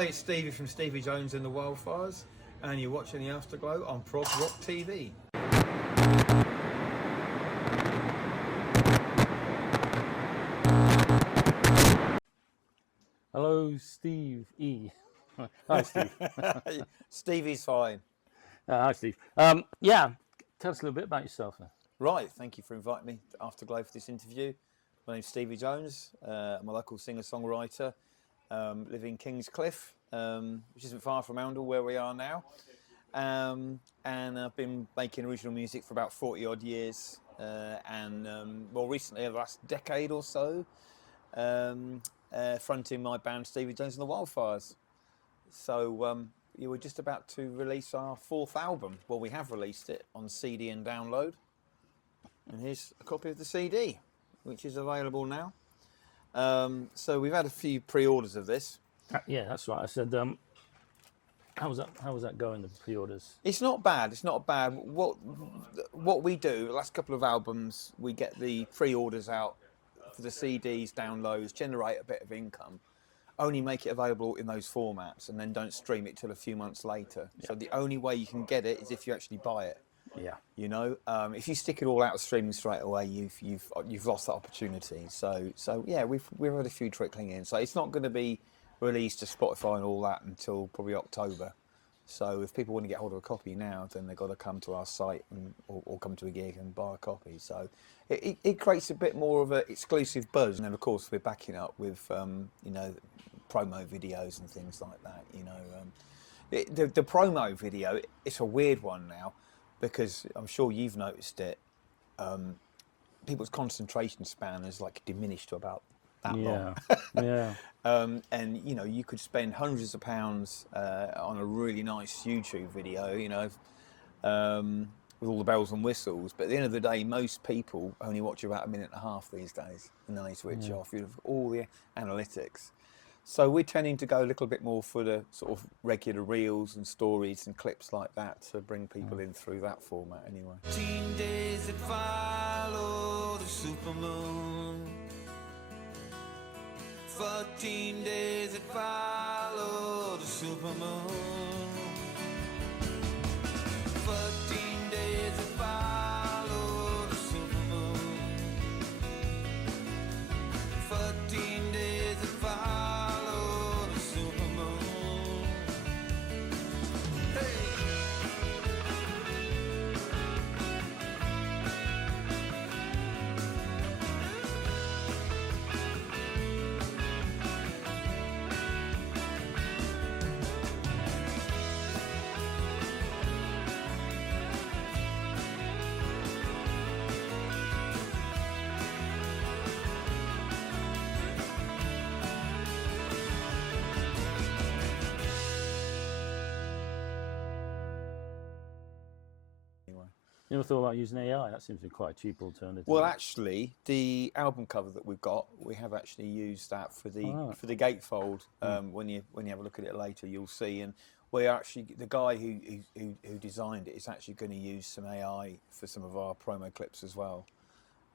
Hi, it's Stevie from Stevie Jones and the Wildfires, and you're watching the Afterglow on Prog Rock TV. Hello, Steve E. Hi, Steve. Stevie's fine. Hi, Steve. Yeah, tell us a little bit about yourself then. Right, thank you for inviting me to Afterglow for this interview. My name's Stevie Jones. I'm a local singer-songwriter, live in Kingscliff, which isn't far from Oundle, where we are now. And I've been making original music for about 40 odd years, and more recently, the last decade or so, fronting my band Stevie Jones and the Wildfires. So you were just about to release our 4th album. Well, we have released it on CD and download. And here's a copy of the CD, which is available now. So we've had a few pre-orders of this. Yeah, that's right. I said, how was that going, the pre-orders? It's not bad. It's not bad. What we do, the last couple of albums, we get the pre-orders out for the CDs, downloads, generate a bit of income, only make it available in those formats, and then don't stream it till a few months later. Yeah. So the only way you can get it is if you actually buy it. Yeah. You know, if you stick it all out of streaming straight away, you've lost that opportunity. So yeah, we've had a few trickling in. So it's not going to be released to Spotify and all that until probably October. So if people want to get hold of a copy now, then they've got to come to our site or come to a gig and buy a copy. So it creates a bit more of an exclusive buzz. And then of course we're backing up with you know, promo videos and things like that. You know, the promo video, it's a weird one now, because I'm sure you've noticed it. People's concentration span has like diminished to about that long. Yeah. And you know, you could spend hundreds of pounds on a really nice YouTube video, you know, with all the bells and whistles. But at the end of the day, most people only watch about 1.5 minutes these days, and then they switch off. You have all the analytics. So we're tending to go a little bit more for the sort of regular reels and stories and clips like that to bring people in through that format anyway. 14 days that follow the supermoon. 14 days that follow the supermoon. 14 days that follow the supermoon. 14 days that follow the supermoon. Hey! You ever thought about using AI? That seems to be quite a cheap alternative. Well, actually, the album cover that we've got, we have actually used that for the gatefold. When you have a look at it later, you'll see. And we actually, the guy who designed it is actually going to use some AI for some of our promo clips as well.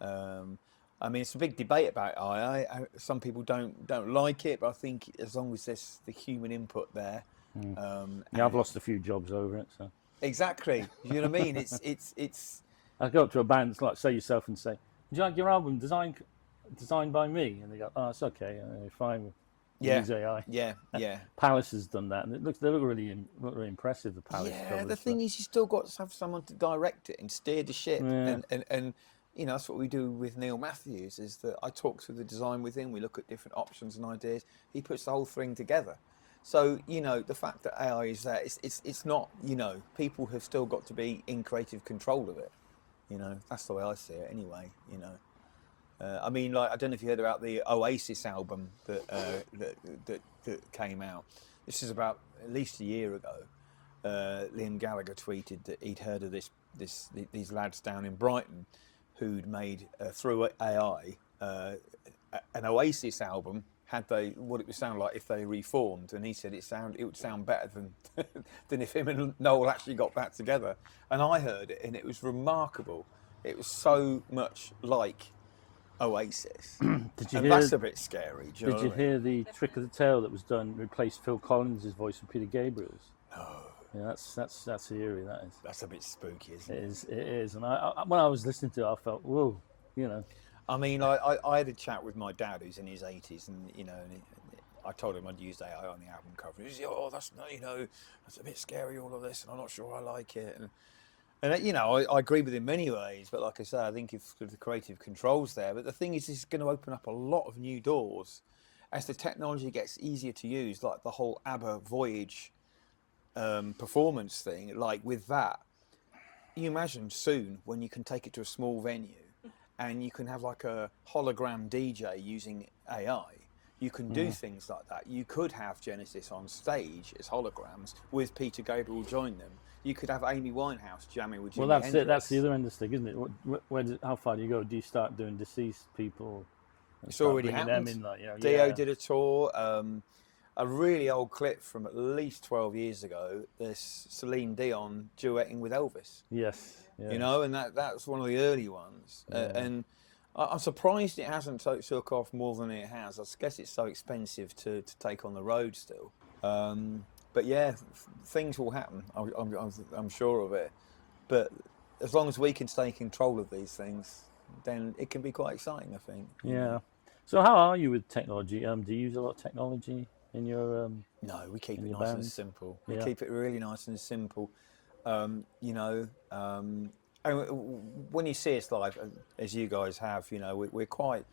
I mean, it's a big debate about AI. Some people don't like it, but I think as long as there's the human input there. Yeah, I've lost a few jobs over it. So. Exactly. You know what I mean? It's. I go up to a band like Say Yourself and say, "Would you like your album designed by me?" And they go, "Oh, it's okay, fine. Use AI." Yeah. Palace has done that, and they look really impressive. The Palace. Yeah, covers, the thing is, you still got to have someone to direct it and steer the ship, and you know, that's what we do with Neil Matthews. Is that I talk through the design with him. We look at different options and ideas. He puts the whole thing together. So, you know, the fact that AI is there, it's not, you know, people have still got to be in creative control of it. You know, that's the way I see it anyway, you know. I mean, like, I don't know if you heard about the Oasis album that came out. This is about at least a year ago. Liam Gallagher tweeted that he'd heard of these lads down in Brighton who'd made, through AI, an Oasis album. Had they what it would sound like if they reformed, and he said it would sound better than if him and Noel actually got back together. And I heard it, and it was remarkable. It was so much like Oasis. Did you And hear? that's a bit scary. Do you know Did you what I mean? hear the trick of the tail that was done? Replaced Phil Collins' voice with Peter Gabriel's. No, Yeah, that's eerie. That is. that's a bit spooky, isn't It it? is. It is. And when I was listening to it, I felt, whoa, you know. I mean, I had a chat with my dad, who's in his 80s, and I told him I'd used AI on the album cover. He said, "Oh, that's that's a bit scary, all of this, and I'm not sure I like it." And I agree with him in many ways, but like I say, I think if the creative control's there. But the thing is, it's going to open up a lot of new doors as the technology gets easier to use, like the whole ABBA Voyage performance thing. Like with that, you imagine soon when you can take it to a small venue and you can have like a hologram DJ using AI. You can do things like that. You could have Genesis on stage as holograms with Peter Gabriel join them. You could have Amy Winehouse jamming with Jimi Well, that's Hendrix. it. That's the other end of the stick, isn't it? How far do you go? Do you start doing deceased people? And It's start already bringing happened. them in, like, Dio did a tour. A really old clip from at least 12 years ago. There's Celine Dion duetting with Elvis. Yes. Yeah. You know, and that's one of the early ones. And I'm surprised it hasn't took off more than it has. I guess it's so expensive to take on the road still. But yeah, things will happen. I'm sure of it. But as long as we can stay in control of these things, then it can be quite exciting, I think. Yeah. So how are you with technology? Do you use a lot of technology in your? No, we keep in it your nice and bands? simple. Yeah. We keep it really nice and simple. And when you see us live, as you guys have, we're quite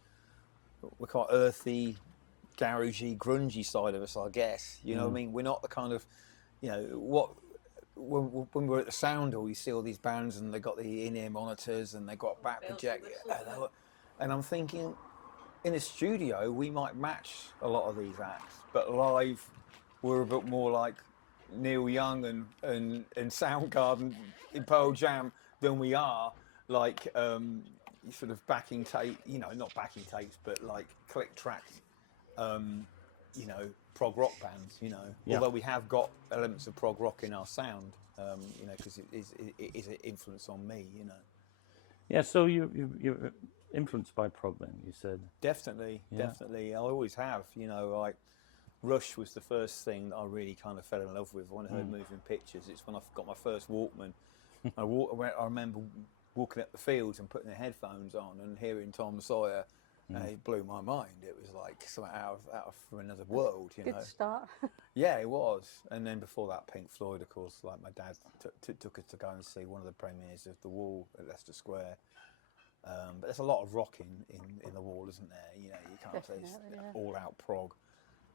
earthy, garagey, grungy side of us, I guess. You know what I mean? We're not the kind of, when we're at the sound hall, you see all these bands and they've got the in-ear monitors and they've got back projector. And I'm thinking, in a studio, we might match a lot of these acts, but live, we're a bit more like Neil Young and Soundgarden in Pearl Jam than we are like sort of backing tape, not backing tapes, but like click tracked, prog rock bands, Yeah. Although we have got elements of prog rock in our sound, because it is an influence on me, Yeah. So you're influenced by prog, then, you said. Definitely. I always have, like Rush was the first thing that I really kind of fell in love with when I heard Moving Pictures. It's when I got my first Walkman. I remember walking up the fields and putting the headphones on and hearing Tom Sawyer, and it blew my mind. It was like something out of from another world, Good start. Yeah, it was. And then before that, Pink Floyd, of course. Like my dad took us to go and see one of the premieres of The Wall at Leicester Square. But there's a lot of rock in The Wall, isn't there? You can't say it's all out prog.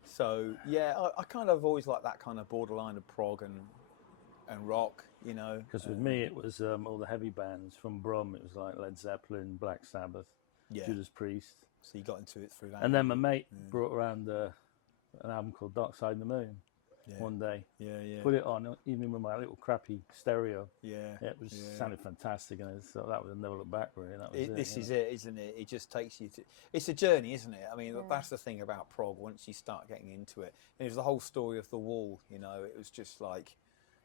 So yeah, I kind of always like that kind of borderline of prog and rock, Because with me, it was all the heavy bands from Brum. It was like Led Zeppelin, Black Sabbath, Judas Priest. So you got into it through that. And then my mate brought around an album called Dark Side of the Moon one day. Yeah. Put it on, even with my little crappy stereo. Yeah. It was sounded fantastic, and so that was never look back, really. That was This is it, isn't it? It just takes you to. It's a journey, isn't it? I mean, that's the thing about prog. Once you start getting into it, and it was the whole story of The Wall. It was just like,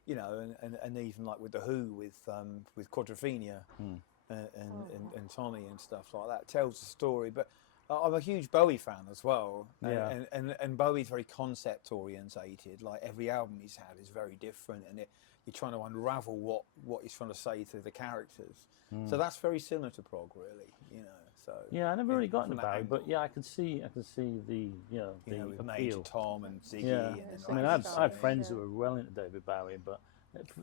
and even like with the Who, with Quadrophenia and Tommy and stuff like that, tells the story. But I'm a huge Bowie fan as well, and Bowie's very concept orientated. Like every album he's had is very different, and you're trying to unravel what he's trying to say through the characters. So that's very similar to prog, really. So yeah, I never really got into Bowie, but yeah, I could see the the with appeal. Major Tom and Ziggy. Yeah, And then I mean, Randy I had Savage. friends who were well into David Bowie, but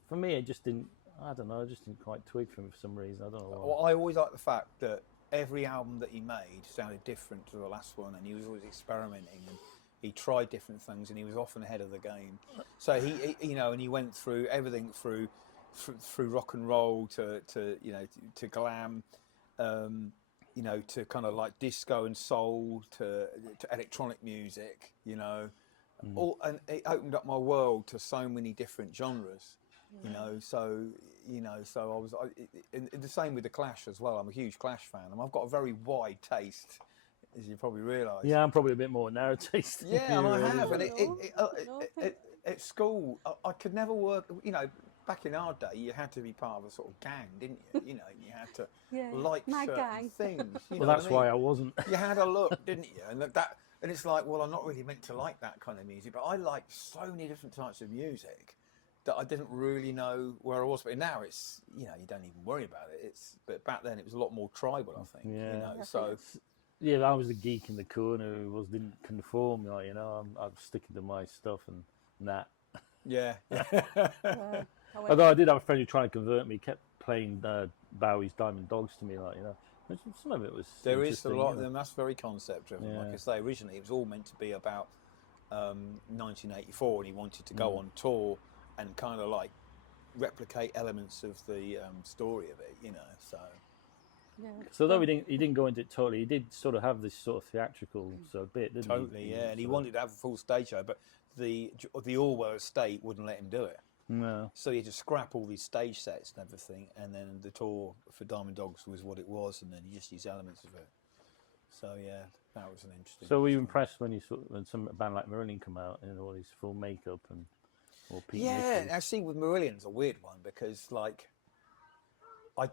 for me, it just didn't. I don't know. I just didn't quite twig for him for some reason. I don't know why. Well, I always liked the fact that every album that he made sounded different to the last one, and he was always experimenting, and he tried different things, and he was often ahead of the game. So he and he went through everything through rock and roll to glam, to kind of like disco and soul to electronic music, and it opened up my world to so many different genres. So I was the same with the Clash as well. I'm a huge Clash fan, and I've got a very wide taste, as you probably realise. Yeah, I'm probably a bit more narrow taste. Yeah, and I have. And at school, I could never work. back in our day, you had to be part of a sort of gang, didn't you? You know, you had to Yeah, like my certain gang. things. You Well, know that's what I mean? why I wasn't. You had a look, didn't you? And it's like, well, I'm not really meant to like that kind of music, but I like so many different types of music that I didn't really know where I was. But now it's, you know, you don't even worry about it. But back then it was a lot more tribal, I think. Yeah. You know, I so think Yeah, I was the geek in the corner who didn't conform. Like, you know, I'm sticking to my stuff and that. yeah. I went, Although I did have a friend who tried to convert me, kept playing Bowie's Diamond Dogs to me, like, you know. Some of it was There is a interesting, lot you of know. them. That's very concept driven. Like Yeah. I say, originally it was all meant to be about 1984, and he wanted to go on tour and kind of like replicate elements of the story of it, you know. So yeah. So though he didn't go into it totally, he did sort of have this sort of theatrical sort of bit, didn't he? totally, yeah. And he wanted to have a full stage show, but the Orwell estate wouldn't let him do it. No. So he had to scrap all these stage sets and everything, and then the tour for Diamond Dogs was what it was, and then he just used elements of it. So yeah, that was an interesting. So were you impressed when a band like Marillion come out in all his full makeup and or Pete Yeah, Nichols? actually, with Marillion's a weird one because like I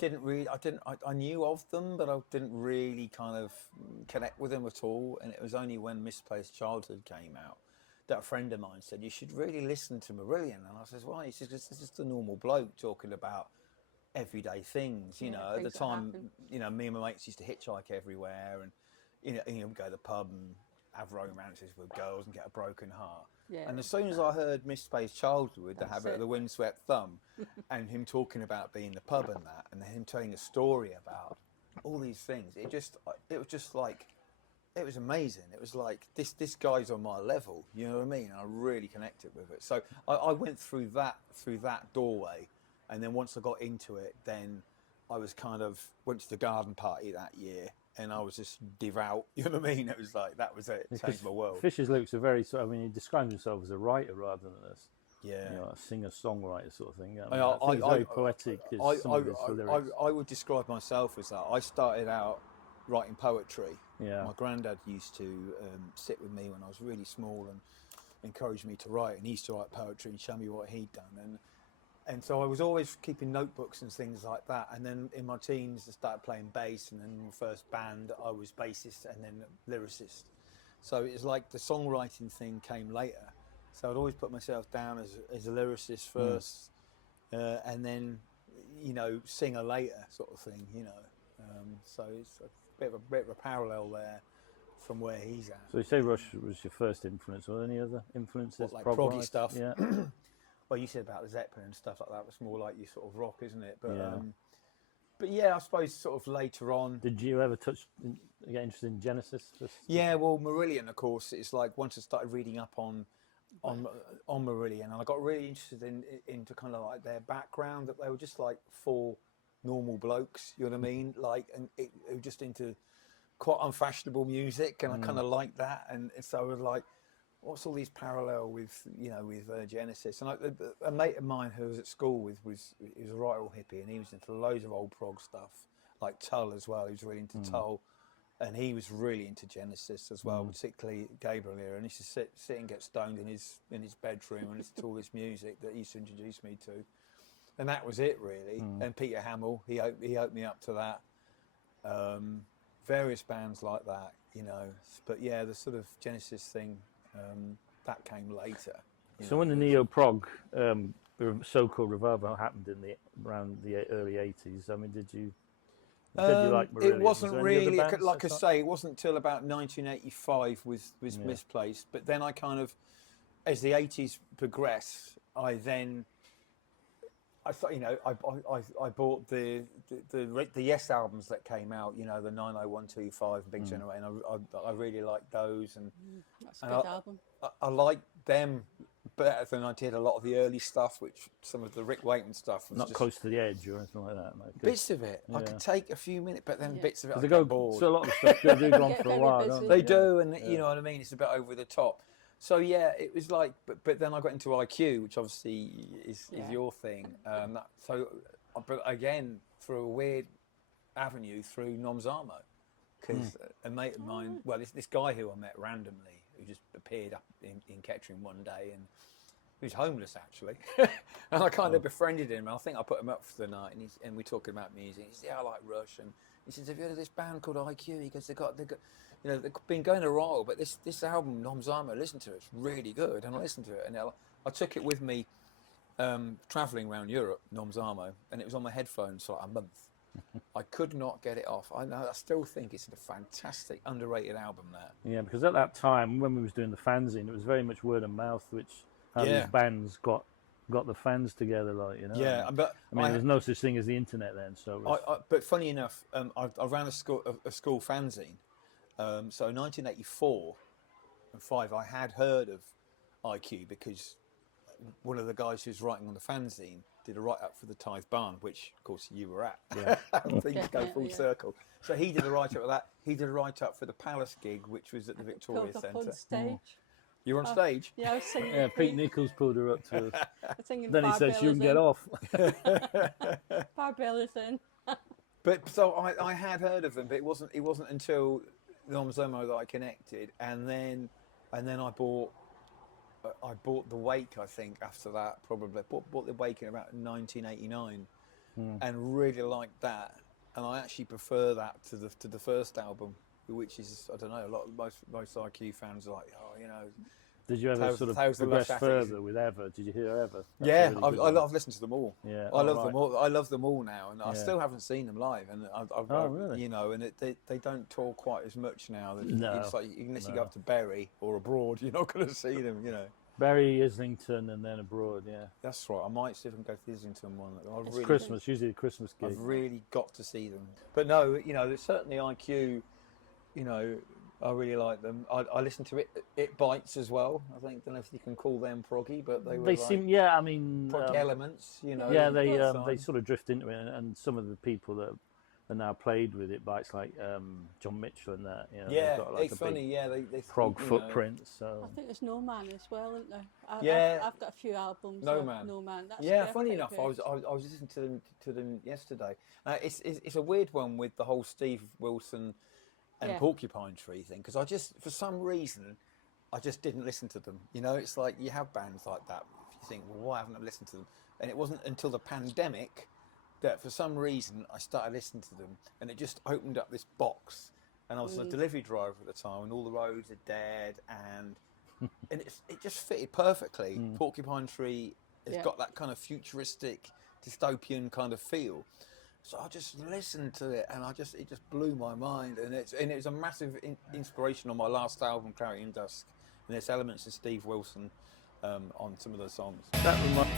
knew of them, but I didn't really kind of connect with them at all. And it was only when Misplaced Childhood came out that a friend of mine said, you should really listen to Marillion. And I says, why? He says, it's just a normal bloke talking about everyday things, you Yeah, know. At the things that time, happen. you know, me and my mates used to hitchhike everywhere, and we'd go to the pub and have romances with girls and get a broken heart. Yeah. And as soon as I heard Misplaced Childhood, The Habit of it. the Windswept Thumb, and him talking about being in the pub and that, and him telling a story about all these things, it was just like, it was amazing. It was like, this guy's on my level, you know what I mean? And I really connected with it. So I went through that doorway, and then once I got into it, then I was went to the garden party that year, and I was just devout, you know what I mean? It was like, that was it, changed my world. Fisher's lyrics are very sort of, I mean, he describes himself as a writer rather than as Yeah. you know, a singer-songwriter sort of thing. I think it's very poetic. Some of his lyrics. I would describe myself as that. I started out writing poetry. Yeah. My granddad used to sit with me when I was really small and encourage me to write, and he used to write poetry and show me what he'd done. And so I was always keeping notebooks and things like that. And then in my teens, I started playing bass, and then in my first band, I was bassist and then lyricist. So it was like the songwriting thing came later. So I'd always put myself down as a lyricist first, and then, you know, singer later sort of thing, you know. So it's a bit of a parallel there from where he's at. So you say Rush was your first influence, or any other influences? What, like prog proggy wise? stuff? Yeah. Well, you said about the Zeppelin and stuff like that was more like your sort of rock, isn't it? But Yeah. but yeah, I suppose sort of later on. Did you ever get interested in Genesis? Yeah, well, Marillion, of course, it's like once I started reading up on Marillion, and I got really interested into kind of like their background, that they were just like four normal blokes, you know what I mean? Like, and it were just into quite unfashionable music, and I kind of liked that, and so I was like, what's all these parallel with, you know, with Genesis? And a mate of mine who was at school with he was a right old hippie, and he was into loads of old prog stuff, like Tull as well. He was really into Tull, and he was really into Genesis as well, particularly Gabriel here. And he used to sit and get stoned in his bedroom and listen to all this music that he used to introduce me to, and that was it really. And Peter Hamill, he opened me up to that. Various bands like that, you know. But yeah, the sort of Genesis thing. That came later. So when the neo-prog so-called revival happened around the early 80s, I mean, did you like Marillion? It wasn't really, bands like I say, it wasn't until about 1985 was Misplaced. But then I kind of, as the 80s progressed, I thought, you know, I bought the Yes albums that came out, you know, the 90125, Big Generation. I really liked those, and That's a good album. I liked them better than I did a lot of the early stuff, which some of the Rick Wakeman stuff was Not just Close to the Edge or anything like that. No, 'cause bits of it. I Yeah. could take a few minutes, but then bits of it I they get go bored. so a lot of the stuff do go on Get for a very while, busy. don't They they? do, and you know what I mean. It's a bit over the top. So yeah, it was like, but then I got into IQ, which obviously is your thing. But again, through a weird avenue through Noms Armo, because a mate of mine, well, this guy who I met randomly, who just appeared up in Kettering one day, He was homeless actually, and I kind of befriended him. I think I put him up for the night, and we're talking about music. He said, "Yeah, I like Rush," and he says, "Have you heard of this band called IQ?" He goes, "They got, you know, they've been going a while, but this album, Nomzamo, listen to it. It's really good." And I listened to it, and I took it with me, traveling around Europe, Nomzamo, and it was on my headphones for like a month. I could not get it off. I still think it's a fantastic, underrated album. That. Yeah, because at that time when we was doing the fanzine, it was very much word of mouth, which how these bands got the fans together, like, you know. Yeah, but I mean, there was no such thing as the internet then. So. It was... but funny enough, I ran a school fanzine. So in 1984 and 5, I had heard of IQ because one of the guys who's writing on the fanzine did a write-up for the Tithe Barn, which, of course, you were at. Yeah. Things go full circle. So he did a write-up of that. He did a write-up for the Palace gig, which was at the Victoria Centre. On stage. You were on stage? Yeah, I was singing. Yeah, Pete Nichols pulled her up to singing. Then he said she wouldn't get off. Barbella's in. But so I had heard of them, but it wasn't until Nomzamo that I connected, and then I bought The Wake, I think, after that, probably. Bought The Wake in about 1989 and really liked that. And I actually prefer that to the first album, which is, I don't know, most IQ fans are like, oh, you know. Did you ever sort of progress further with Ever? Did you hear Ever? Yeah, really I've listened to them all. Yeah, I love them all. I love them all now, and I still haven't seen them live. And really? You know, and they don't tour quite as much now. No, it's like unless you go up to Bury or abroad, you're not going to see them. You know. Bury, Islington, and then abroad. Yeah. That's right. I might see if I can go to the Islington one. It's Christmas, usually a Christmas gig. I've really got to see them. But no, you know, there's certainly IQ. You know, I really like them. I listen to It Bites as well. I think, don't know if you can call them proggy, but they seem, yeah, I mean, prog elements, you know. Yeah, they sort of drift into it, and some of the people that are now played with It Bites, like John Mitchell and that, you know, yeah, got like it's funny, yeah, they prog footprints. So I think there's No Man as well, isn't there? Yeah, I've got a few albums. No Man. No Man. That's yeah, funny enough, I was listening to them yesterday. It's a weird one with the whole Steve Wilson and Porcupine Tree thing, because I just, for some reason, I just didn't listen to them. You know, it's like you have bands like that. If you think, well, why haven't I listened to them? And it wasn't until the pandemic that, for some reason, I started listening to them, and it just opened up this box. And I was a delivery driver at the time, and all the roads are dead, and it just fitted perfectly. Porcupine Tree has got that kind of futuristic, dystopian kind of feel. So I just listened to it, and it just blew my mind, and it was a massive inspiration on my last album, Clarity in Dusk, and there's elements of Steve Wilson on some of the songs. that reminds.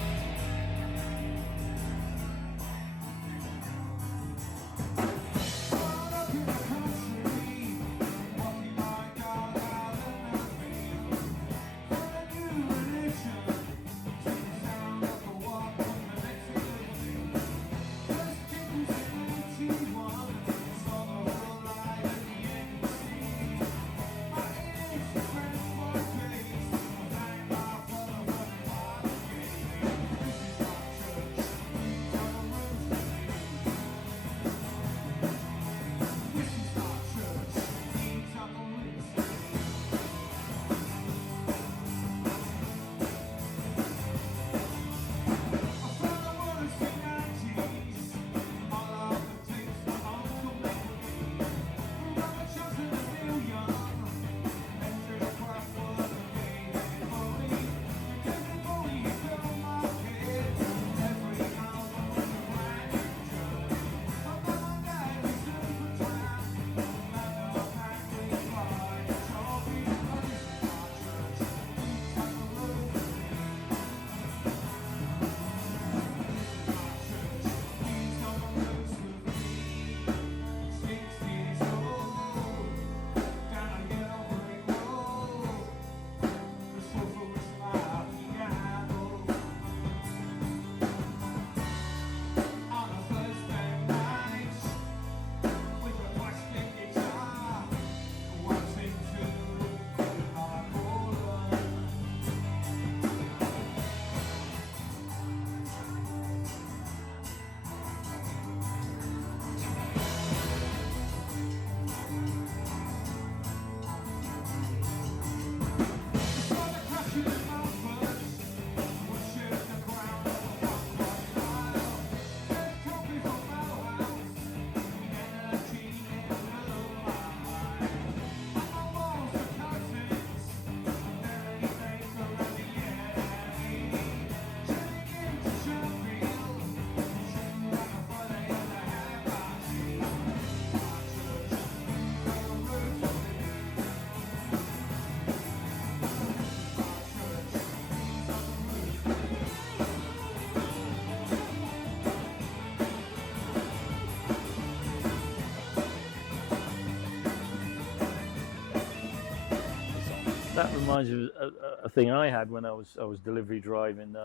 That reminds me of a thing I had when I was delivery driving.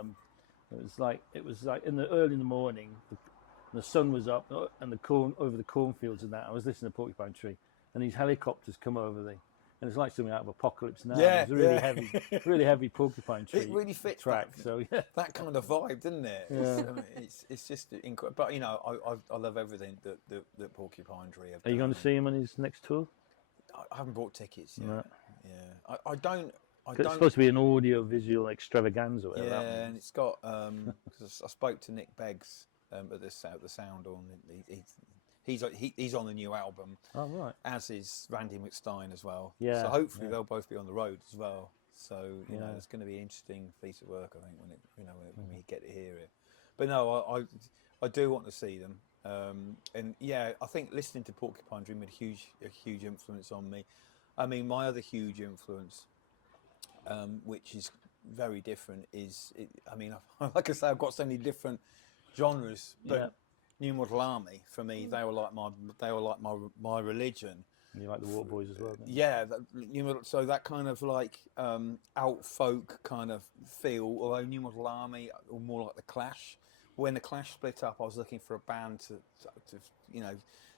It was like early in the morning, the sun was up and the corn over the cornfields and that. I was listening to Porcupine Tree, and these helicopters come over and it's like something out of Apocalypse Now. Yeah, It's really heavy Porcupine Tree. It really fits track. So yeah, that kind of vibe, doesn't it? Yeah. It's just incredible. But you know, I love everything that Porcupine Tree have Are you done. going to see him on his next tour? I haven't bought tickets yet. No. Yeah, I don't. It's supposed to be an audio-visual extravaganza. Whatever that Yeah, means. and it's got. Cause I spoke to Nick Beggs at the Sound on. He's on the new album. Oh right. As is Randy McStein as well. Yeah, So hopefully yeah. they'll both be on the road as well. So you know, Yeah. it's going to be an interesting piece of work, I think, when we get to hear it. But no, I do want to see them. And yeah, I think listening to Porcupine Tree made a huge influence on me. I mean, my other huge influence, which is very different, like I say, I've got so many different genres, but Yeah. New Model Army for me, they were like my religion. You like the Water Boys as well? Don't you? Yeah, so that kind of like out folk kind of feel, although New Model Army or more like the Clash. When the Clash split up, I was looking for a band to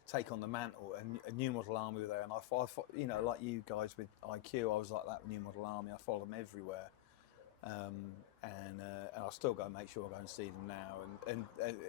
take on the mantle, and a New Model Army were there, and I like you guys with IQ, I was like that with New Model Army. I follow them everywhere, and I still go and make sure I go and see them now.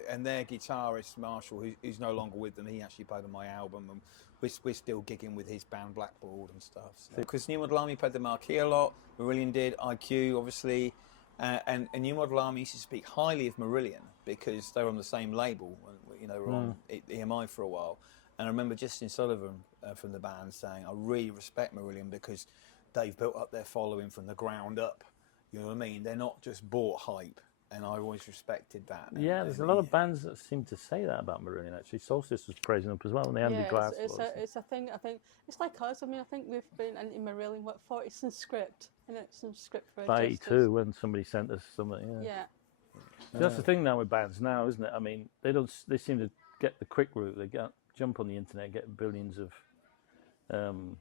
And their guitarist Marshall, who's no longer with them, he actually played on my album, and we're still gigging with his band Blackboard and stuff. Because New Model Army played the Marquee a lot, Marillion did, IQ obviously. And New Model Army used to speak highly of Marillion because they were on the same label. They were on EMI for a while. And I remember Justin Sullivan from the band saying, I really respect Marillion because they've built up their following from the ground up. You know what I mean? They're not just bought hype. And I always respected that. Yeah, there's a lot of bands that seem to say that about Marillion, actually. Solstice was praising up as well, and the Andy Glass it's a thing. I think it's like us. I mean, I think we've been into Marillion, 40 since Script, and it's some Script for by Justice. 82 when somebody sent us something. Yeah. That's the thing now with bands now, isn't it? I mean, they seem to get the quick route. They jump on the internet, get billions of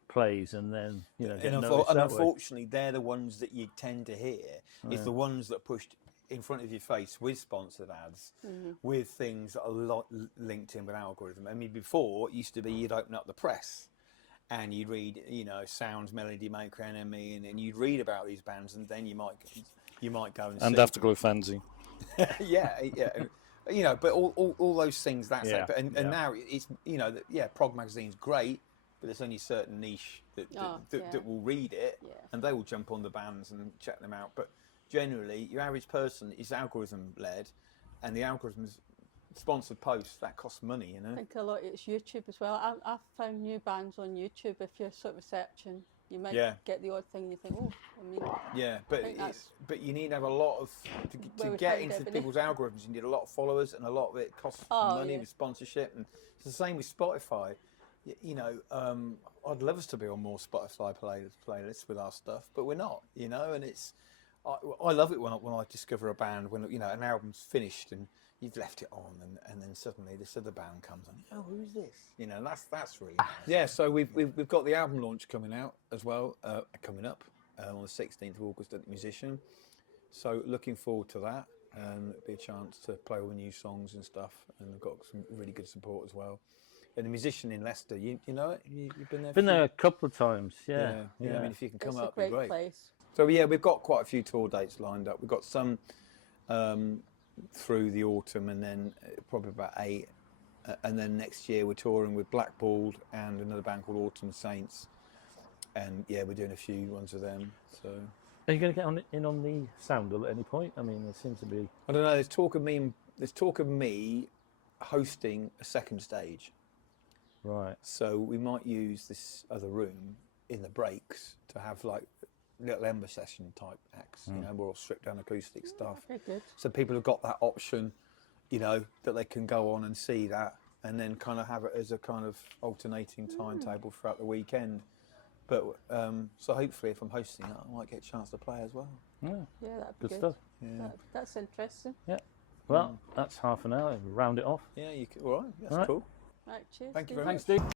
plays, and then get noticed and that way. unfortunately, they're the ones that you tend to hear. It's the ones that pushed in front of your face with sponsored ads, with things that are linked in with algorithm. I mean, before it used to be you'd open up the press and you'd read, Sounds, Melody Maker, Enemy, and you'd read about these bands, and then you might go and see Afterglow Fanzine. yeah. But all those things. That's Yeah, it. And now it's Prog Magazine's great, but there's only a certain niche that will read it, and they will jump on the bands and check them out. But generally, your average person is algorithm led, and the algorithm's sponsored posts that cost money. I think a lot it's YouTube as well. I've found new bands on YouTube. If you're sort of searching, you might get the odd thing and you think, but you need to have a lot of to get into people's algorithms. You need a lot of followers, and a lot of it costs money with sponsorship. And it's the same with Spotify. I'd love us to be on more Spotify playlists with our stuff, but we're not. And it's. I love it when I discover a band when an album's finished and you've left it on, and then suddenly this other band comes on. Oh, who's this? That's really nice. Yeah. So we've got the album launch coming out as well, coming up on the 16th of August at the Musician. So looking forward to that, and it'll be a chance to play all the new songs and stuff, and I've got some really good support as well. And the Musician in Leicester, you know it? You've been there? Been there a couple of times, yeah. I mean, if you can come it's up, a it'd be great great. place. So yeah, we've got quite a few tour dates lined up. We've got some through the autumn, and then probably about 8. And then next year we're touring with Blackballed and another band called Autumn Saints. And yeah, we're doing a few ones with them. So Are you going to get in on the Sound at any point? I mean, there seems to be. I don't know. There's talk of me hosting a second stage. Right. So we might use this other room in the breaks to have like little Ember session type acts. We're all stripped down acoustic stuff. Very good. So people have got that option, that they can go on and see that, and then kind of have it as a kind of alternating timetable throughout the weekend. But so hopefully, if I'm hosting that, I might get a chance to play as well. Yeah, Yeah, that'd be good stuff. Yeah. That's interesting. Yeah. Well, that's half an hour. Round it off. Yeah. All right. That's All right. cool. Right, cheers. Thank you Steve. very much. Thanks, Steve.